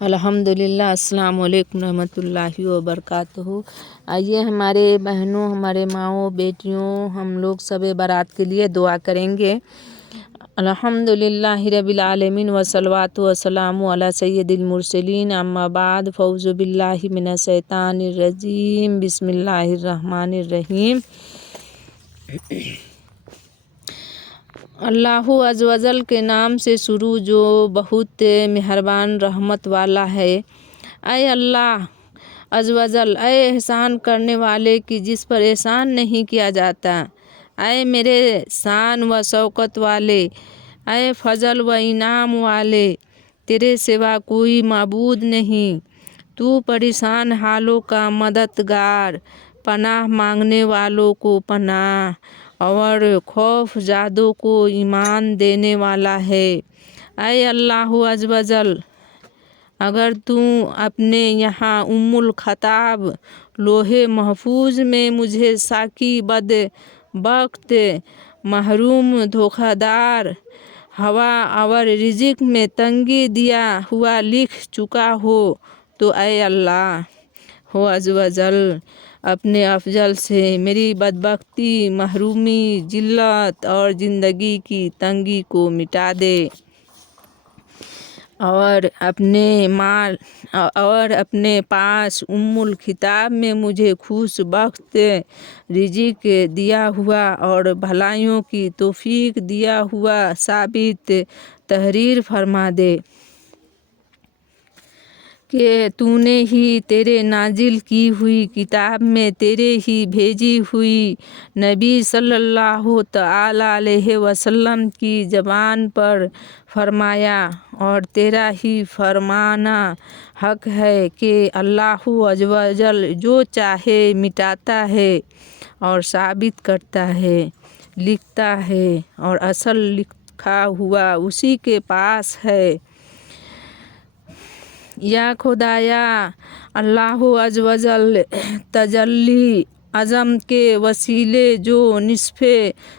الحمدللہ۔ السلام علیکم رحمۃ اللہ وبرکاتہ۔ آئیے ہمارے بہنوں، ہمارے ماؤں، بیٹیوں، ہم لوگ سب برات کے لیے دعا کریں گے۔ الحمدللہ رب العالمین والصلوۃ والسلام علی سید المرسلین، اما بعد، فاعوذ باللہ من الشیطان الرجیم، بسم اللہ الرحمن الرحیم۔ اللہ عز و جل کے نام سے شروع جو بہت مہربان رحمت والا ہے۔ اے اللہ عز و جل، اے احسان کرنے والے کی جس پر احسان نہیں کیا جاتا، اے میرے شان و شوکت والے، اے فضل و انعام والے، تیرے سوا کوئی معبود نہیں۔ تو پریشان حالوں کا مددگار، پناہ مانگنے والوں کو پناہ اور خوف زدوں کو ایمان دینے والا ہے۔ اے اللہ عز و جل، اگر تو اپنے یہاں الخطاب لوح محفوظ میں مجھے شقی، بدبخت، محروم، دھوکہ دار، ہوا اور رزق میں تنگی دیا ہوا لکھ چکا ہو تو اے اللہ عز و جل اپنے افضل سے میری بدبختی، محرومی، ذلت اور زندگی کی تنگی کو مٹا دے، اور اپنے پاس الخطاب میں مجھے خوش بخت رزق دیا ہوا اور بھلائیوں کی توفیق دیا ہوا ثابت تحریر فرما دے کہ تو نے ہی تیرے نازل کی ہوئی کتاب میں تیرے ہی بھیجی ہوئی نبی صلی اللہ تعالی علیہ وسلم کی زبان پر فرمایا، اور تیرا ہی فرمانا حق ہے کہ اللہ عز و جل جو چاہے مٹاتا ہے اور ثابت کرتا ہے، لکھتا ہے، اور اصل لکھا ہوا اسی کے پاس ہے۔ یا خدایا اللہ عز و جل، تجلی اعظم کے وسیلے جو نصف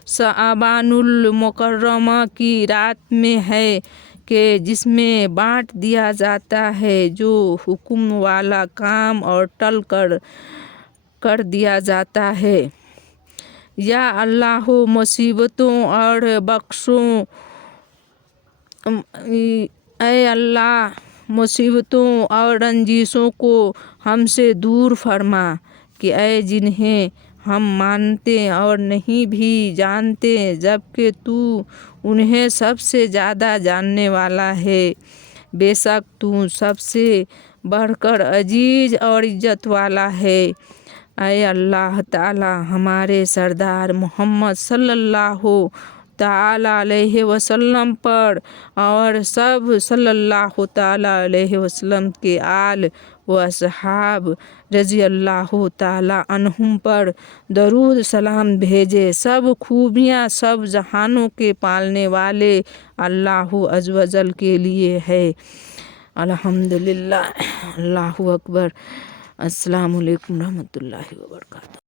شعبان المکرمہ کی رات میں ہے کہ جس میں بانٹ دیا جاتا ہے جو حکم والا کام اور ٹل کر دیا جاتا ہے۔ یا اللہ مصیبتوں اور بخشوں، اے اللہ مصیبتوں اور رنجشوں کو ہم سے دور فرما، کہ اے جنہیں ہم مانتے اور نہیں بھی جانتے جبکہ تو انہیں سب سے زیادہ جاننے والا ہے۔ بے شک تو سب سے بڑھ کر عزیز اور عزت والا ہے۔ اے اللہ تعالی ہمارے سردار محمد صلی اللہ تعالی علیہ وسلم پر اور سب صلی اللہ تعالی علیہ وسلم کے آل و اصحاب رضی اللہ تعالی عنہم پر درود سلام بھیجے۔ سب خوبیاں سب جہانوں کے پالنے والے اللہ عز و جل کے لیے ہے۔ الحمدللہ۔ اللہ اکبر۔ السلام علیکم رحمۃ اللہ وبرکاتہ۔